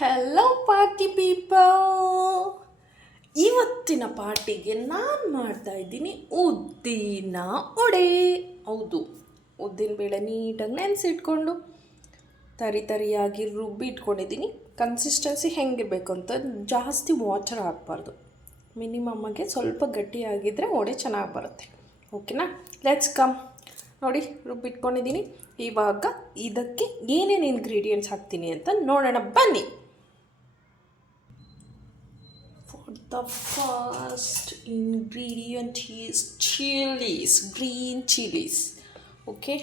Hello party people. ಇವತ್ತಿನ ಪಾರ್ಟಿಗೆ ನಾನು ಮಾಡ್ತಾ ಇದ್ದೀನಿ ಉದ್ದಿನ ವಡೆ. ಹೌದು, ಉದ್ದಿನ ಬೇಳೆ ನೀಟಾಗಿ ನೆನೆಸಿಟ್ಕೊಂಡು ತರಿಯಾಗಿ ರುಬ್ಬಿ ಇಟ್ಕೊಂಡಿದ್ದೀನಿ. ಕನ್ಸಿಸ್ಟೆನ್ಸಿ ಹೆಂಗಿರಬೇಕು ಅಂತ ಜಾಸ್ತಿ ವಾಟರ್ ಹಾಕಬಾರ್ದು, ಮಿನಿಮಮ್ಮಗೆ ಸ್ವಲ್ಪ ಗಟ್ಟಿಯಾಗಿದ್ದರೆ ವಡೆ ಚೆನ್ನಾಗಿ ಬರುತ್ತೆ. ಓಕೆನಾ? Let's come. ನೋಡಿ, ರುಬ್ಬಿಟ್ಕೊಂಡಿದ್ದೀನಿ. ಇವಾಗ ಇದಕ್ಕೆ ಏನೇನು ಇಂಗ್ರೀಡಿಯೆಂಟ್ಸ್ ಹಾಕ್ತೀನಿ ಅಂತ ನೋಡೋಣ ಬನ್ನಿ. The first ingredient is chilies, green chilies. Okay,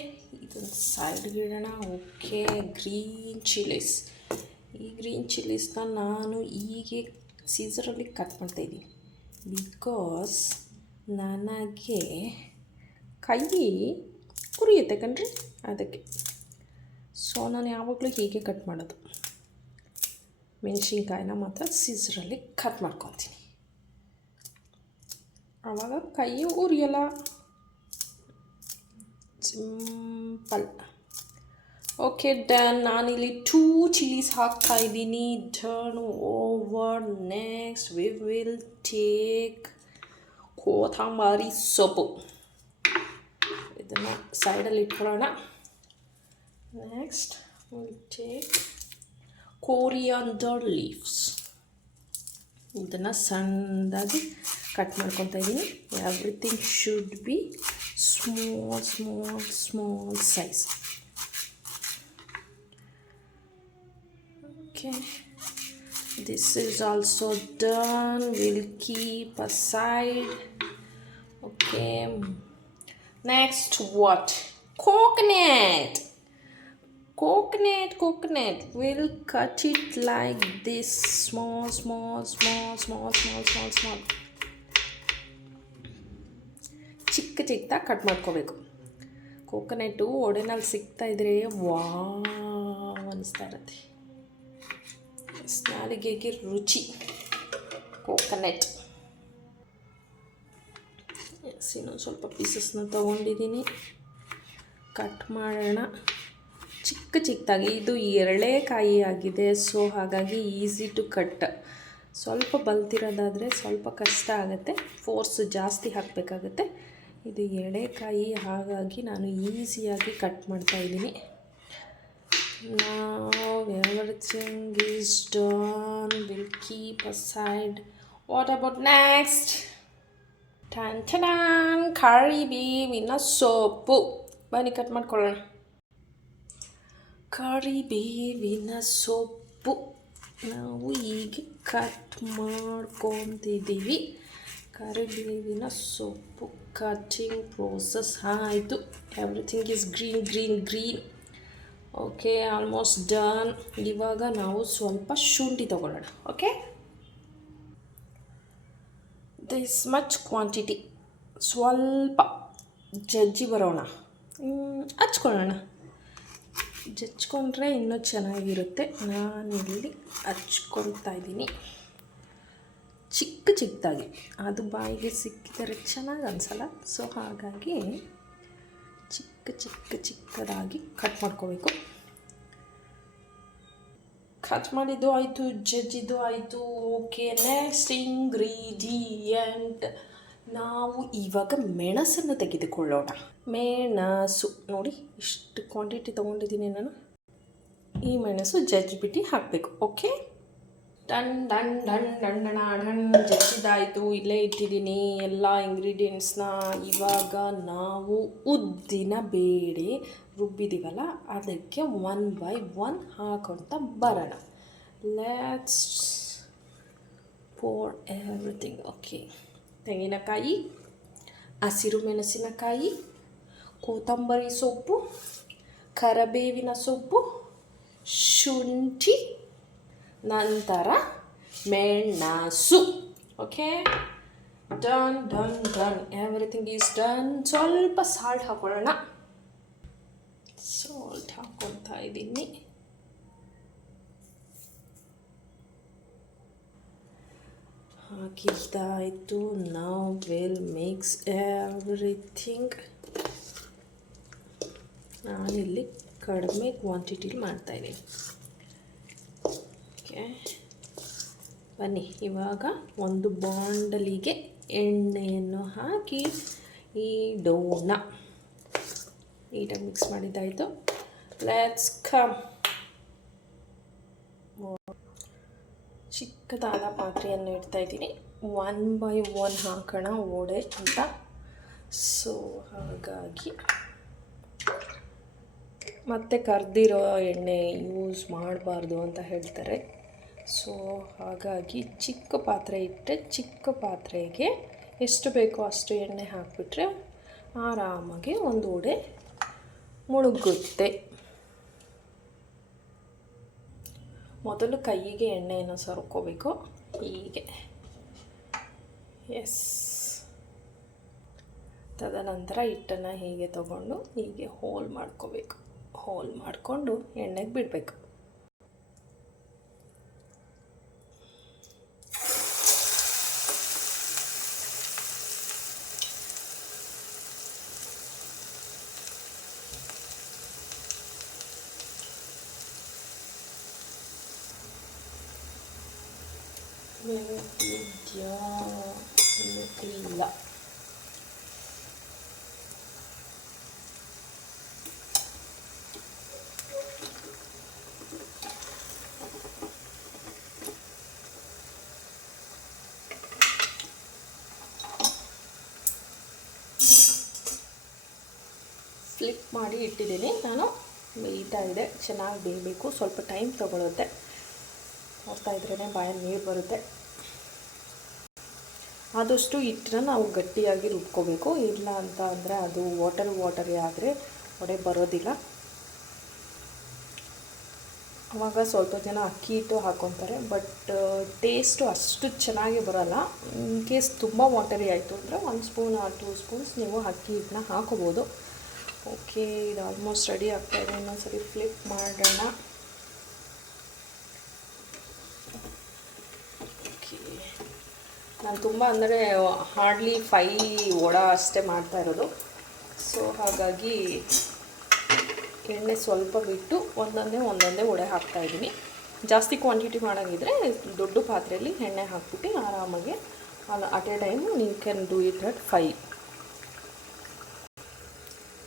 ಇದೊಂದು ಸೈಡ್ಗೆ ಇಡೋಣ. Okay, green chillies. ಈ ಗ್ರೀನ್ ಚಿಲ್ಲೀಸ್ನ ನಾನು ಹೀಗೆ ಸೀಸರಲ್ಲಿ ಕಟ್ ಮಾಡ್ತಾಯಿದ್ದೀನಿ, ಬಿಕಾಸ್ ನನಗೆ ಕೈ ಉರಿಯುತ್ತೆ ಕಣ್ರಿ, ಅದಕ್ಕೆ. ಸೊ ನಾನು ಯಾವಾಗಲೂ ಹೀಗೆ ಕಟ್ ಮಾಡೋದು. ಮೆಣಸಿನ್ಕಾಯಿನ ಮಾತ್ರ ಸೀಸರಲ್ಲಿ ಕಟ್ ಮಾಡ್ಕೊತೀನಿ, ಆವಾಗ ಕೈ ಉರಿಯಲ್ಲ. ಸಿಂಪಲ್. Okay, done. ನಾನಿಲ್ಲಿ 2 ಚಿಲ್ಲೀಸ್ ಹಾಕ್ತಾಯಿದ್ದೀನಿ. Done. Over. Next we will take ಕೊತ್ತಂಬರಿ ಸೊಪ್ಪು. ಇದನ್ನು ಸೈಡಲ್ಲಿ ಇಟ್ಕೊಳ್ಳೋಣ. Next will take coriander leaves. ಇದನ್ನು ಸಣ್ಣದಾಗಿ ಕಟ್ ಮಾಡ್ಕೊತಾ ಇದ್ದೀನಿ. Everything should be small size. Okay, this is also done. Will keep aside. Okay, next what? Coconut. We'll cut it like this, small. ಚಿಕ್ಕದಾಗಿ ಕಟ್ ಮಾಡ್ಕೋಬೇಕು. ಕೋಕೋನೆಟ್ಟು ಒಡೆನಲ್ಲಿ ಸಿಗ್ತಾ ಇದ್ರೆ ವಾವ್ ಅನಿಸ್ತಾ ಇರುತ್ತೆ. ನಾಲಿಗೆಗೆ ರುಚಿ ಕೋಕೋನೆಟ್. ಇನ್ನೊಂದು ಸ್ವಲ್ಪ ಪೀಸಸ್ನ ತೊಗೊಂಡಿದ್ದೀನಿ, ಕಟ್ ಮಾಡೋಣ ಚಿಕ್ಕದಾಗಿ. ಇದು ಎರಳೆಕಾಯಿ ಆಗಿದೆ, ಸೊ ಹಾಗಾಗಿ ಈಸಿ ಟು ಕಟ್. ಸ್ವಲ್ಪ ಬಲ್ತಿರೋದಾದರೆ ಸ್ವಲ್ಪ ಕಷ್ಟ ಆಗುತ್ತೆ, ಫೋರ್ಸ್ ಜಾಸ್ತಿ ಹಾಕಬೇಕಾಗತ್ತೆ. ಇದು ಎಳೆಕಾಯಿ, ಹಾಗಾಗಿ ನಾನು ಈಸಿಯಾಗಿ ಕಟ್ ಮಾಡ್ತಾಯಿದ್ದೀನಿ. Now everything is done. We'll keep aside. What about next? ಕರಿಬೇವಿನ ಸೊಪ್ಪು. ಬನ್ನಿ ಕಟ್ ಮಾಡ್ಕೊಳ್ಳೋಣ. ಕರಿಬೇವಿನ ಸೊಪ್ಪು ನಾವು ಹೀಗೆ ಕಟ್ ಮಾಡ್ಕೊತಿದ್ದೀವಿ. ಕರಿಬೇವಿನ ಸೊಪ್ಪು ಕಟ್ಟಿಂಗ್ ಪ್ರೋಸೆಸ್ ಆಯಿತು. Everything is green. Okay, almost done. ಇವಾಗ ನಾವು ಸ್ವಲ್ಪ ಶುಂಠಿ ತಗೊಳ್ಳೋಣ. Okay, this much quantity. ಸ್ವಲ್ಪ ಜಜ್ಜಿ ಬರೋಣ, ಹಚ್ಕೊಳ್ಳೋಣ. ಜಜ್ಕೊಂಡ್ರೆ ಇನ್ನೂ ಚೆನ್ನಾಗಿರುತ್ತೆ. ನಾನಿಲ್ಲಿ ಹಚ್ಕೊಳ್ತಾ ಇದ್ದೀನಿ ಚಿಕ್ಕದಾಗಿ. ಅದು ಬಾಯಿಗೆ ಸಿಕ್ಕಿದರೆ ಚೆನ್ನಾಗಿ ಅನಿಸಲ್ಲ, ಸೊ ಹಾಗಾಗಿ ಚಿಕ್ಕದಾಗಿ ಕಟ್ ಮಾಡ್ಕೋಬೇಕು. ಕಟ್ ಮಾಡಿದ್ದು ಆಯಿತು, ಜಜ್ಜಿದ್ದು ಆಯಿತು. Okay, next ingredient. ನಾವು ಇವಾಗ ಮೆಣಸನ್ನು ತೆಗೆದುಕೊಳ್ಳೋಣ. ಮೆಣಸು ನೋಡಿ, ಇಷ್ಟು ಕ್ವಾಂಟಿಟಿ ತೊಗೊಂಡಿದ್ದೀನಿ ನಾನು. ಈ ಮೆಣಸು ಜಜ್ಜಿಬಿಟ್ಟು ಹಾಕಬೇಕು. ಓಕೆ, ಡನ್ ಜಜ್ಜಿದಾಯಿತು. ಇಲ್ಲೇ ಇಟ್ಟಿದ್ದೀನಿ ಎಲ್ಲ ಇಂಗ್ರೀಡಿಯೆಂಟ್ಸ್ನ. ಇವಾಗ ನಾವು ಉದ್ದಿನ ಬೇಳೆ ರುಬ್ಬಿದ್ದೀವಲ್ಲ, ಅದಕ್ಕೆ 1 by 1 ಹಾಕೊಳ್ತಾ ಬರೋಣ. Let's four everything. ಓಕೆ, ತೆಂಗಿನಕಾಯಿ, ಹಸಿರು ಮೆಣಸಿನಕಾಯಿ, ಕೊತ್ತಂಬರಿ ಸೊಪ್ಪು, ಕರಿಬೇವಿನ ಸೊಪ್ಪು, ಶುಂಠಿ, ನಂತರ ಮೆಣಸು. Okay, done. Everything is done. ಸ್ವಲ್ಪ ಸಾಲ್ಟ್ ಹಾಕೊಳ್ಳೋಣ. ಸಾಲ್ಟ್ ಹಾಕ್ಕೊಳ್ತಾ ಇದ್ದೀನಿ. ಹಾಕಿದ್ದಾಯಿತು. ನಾವು ವಿಲ್ ಮಿಕ್ಸ್ ಎವ್ರಿಥಿಂಗ್. ನಾನಿಲ್ಲಿ ಕಡಿಮೆ ಕ್ವಾಂಟಿಟಿಲಿ ಮಾಡ್ತಾಯಿದ್ದೀನಿ. ಓಕೆ, ಬನ್ನಿ ಇವಾಗ ಒಂದು ಬಾಂಡಲಿಗೆ ಎಣ್ಣೆಯನ್ನು ಹಾಕಿ ಈ ಡೋನ ನೀಟಾಗಿ ಮಿಕ್ಸ್ ಮಾಡಿದ್ದಾಯಿತು. Let's come. ಚಿಕ್ಕದಾದ ಪಾತ್ರೆಯನ್ನು ಇಡ್ತಾ ಇದ್ದೀನಿ. 1 by 1 ಹಾಕೋಣ ವಡೆ ಅಂತ. ಸೊ ಹಾಗಾಗಿ ಮತ್ತೆ ಕರ್ದಿರೋ ಎಣ್ಣೆ ಯೂಸ್ ಮಾಡಬಾರ್ದು ಅಂತ ಹೇಳ್ತಾರೆ. ಸೊ ಹಾಗಾಗಿ ಚಿಕ್ಕ ಪಾತ್ರೆ ಇಟ್ಟರೆ ಚಿಕ್ಕ ಪಾತ್ರೆಗೆ ಎಷ್ಟು ಬೇಕೋ ಅಷ್ಟು ಎಣ್ಣೆ ಹಾಕಿಬಿಟ್ರೆ ಆರಾಮಾಗಿ ಒಂದು ವಡೆ ಮುಳುಗುತ್ತೆ. ಮೊದಲು ಕೈಗೆ ಎಣ್ಣೆಯನ್ನು ಸರ್ಕೋಬೇಕು ಹೀಗೆ. ಎಸ್. ತದನಂತರ ಹಿಟ್ಟನ್ನು ಹೀಗೆ ತಗೊಂಡು ಹೀಗೆ ಹೋಲ್ ಮಾಡ್ಕೋಬೇಕು. ಹೋಲ್ ಮಾಡಿಕೊಂಡು ಎಣ್ಣೆಗೆ ಬಿಡಬೇಕು. ಇಲ್ಲ ಫ್ಲಿಪ್ ಮಾಡಿ ಇಟ್ಟಿದ್ದೀನಿ ನಾನು. ಬೇಯ್ತಾ ಇದೆ, ಚೆನ್ನಾಗಿ ಬೇಯಬೇಕು, ಸ್ವಲ್ಪ ಟೈಮ್ ತಗೊಳುತ್ತೆ. ನೋಡ್ತಾ ಇದ್ರೇ ಬಾಯಲ್ಲಿ ನೀರು ಬರುತ್ತೆ. ಆದಷ್ಟು ಹಿಟ್ಟನ್ನ ನಾವು ಗಟ್ಟಿಯಾಗಿ ರುಬ್ಕೋಬೇಕು, ಇಲ್ಲ ಅಂತ ಅಂದರೆ ಅದು ವಾಟರಿ ಆದರೆ ವಡೆ ಬರೋದಿಲ್ಲ. ಆವಾಗ ಸ್ವಲ್ಪ ಜನ ಅಕ್ಕಿ ಹಿಟ್ಟು ಹಾಕ್ಕೊತಾರೆ, ಬಟ್ ಟೇಸ್ಟು ಅಷ್ಟು ಚೆನ್ನಾಗಿ ಬರೋಲ್ಲ. ಇನ್ ಕೇಸ್ ತುಂಬ ವಾಟರಿ ಆಯಿತು ಅಂದರೆ 1 ಸ್ಪೂನ್ ಆರ್ 2 ಸ್ಪೂನ್ಸ್ ನೀವು ಅಕ್ಕಿ ಹಿಟ್ಟನ್ನ ಹಾಕೋಬೋದು. ಓಕೆ, ಇದು ಆಲ್ಮೋಸ್ಟ್ ರೆಡಿ ಆಗ್ತಾಯಿದೆ. ಇನ್ನೊಂದ್ಸರಿ ಫ್ಲಿಪ್ ಮಾಡೋಣ. ಓಕೆ, ನಾನು ತುಂಬ ಅಂದರೆ ಹಾರ್ಡ್ಲಿ 5 ವಡೆ ಅಷ್ಟೇ ಮಾಡ್ತಾ ಇರೋದು. ಸೊ ಹಾಗಾಗಿ ಎಣ್ಣೆ ಸ್ವಲ್ಪ ಬಿಟ್ಟು ಒಂದೊಂದೇ ವಡೆ ಹಾಕ್ತಾಯಿದ್ದೀನಿ. ಜಾಸ್ತಿ ಕ್ವಾಂಟಿಟಿ ಮಾಡೋಂಗಿದ್ರೆ ದೊಡ್ಡ ಪಾತ್ರೆಯಲ್ಲಿ ಎಣ್ಣೆ ಹಾಕ್ಬಿಟ್ಟು ಆರಾಮಾಗಿ ಅಟ್ ಎ ಟೈಮ್ ನೀವು can do it at 5.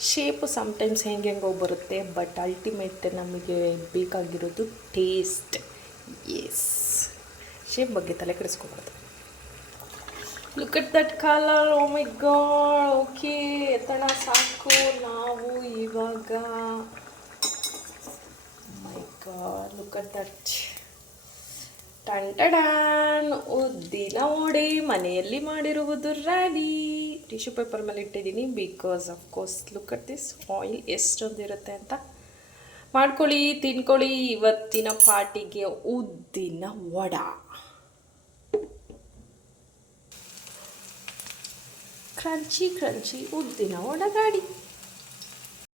Shape sometimes ಹೆಂಗೆಂಗೋ ಬರುತ್ತೆ, ಬಟ್ ಅಲ್ಟಿಮೇಟ್ ನಮಗೆ ಬೇಕಾಗಿರೋದು ಟೇಸ್ಟ್. ಎಸ್, ಶೇಪ್ ಬಗ್ಗೆ ತಲೆ ಕೆಡಿಸ್ಕೊಬಾರ್ದು. Look at that colour, oh my god. Okay, ಎತ್ತಣ ಸಾಕು ನಾವು ಇವಾಗ. My god, look at that. ಟನ್ ಉದ್ದಿನ ವಡೆ ಮನೆಯಲ್ಲಿ ಮಾಡಿರುವುದು ರೆಡಿ. ಟಿಶ್ಯೂ ಪೇಪರ್ ಮೇಲೆ ಇಟ್ಟಿದ್ದೀನಿ because of course look at this oil ಎಷ್ಟೊಂದಿರುತ್ತೆ ಅಂತ. ಮಾಡ್ಕೊಳ್ಳಿ, ತಿನ್ಕೊಳ್ಳಿ. ಇವತ್ತಿನ ಪಾರ್ಟಿಗೆ ಉದ್ದಿನ ವಡ. ಕ್ರಂಚಿ ಉದ್ದಿನ ವಡ ರೆಡಿ.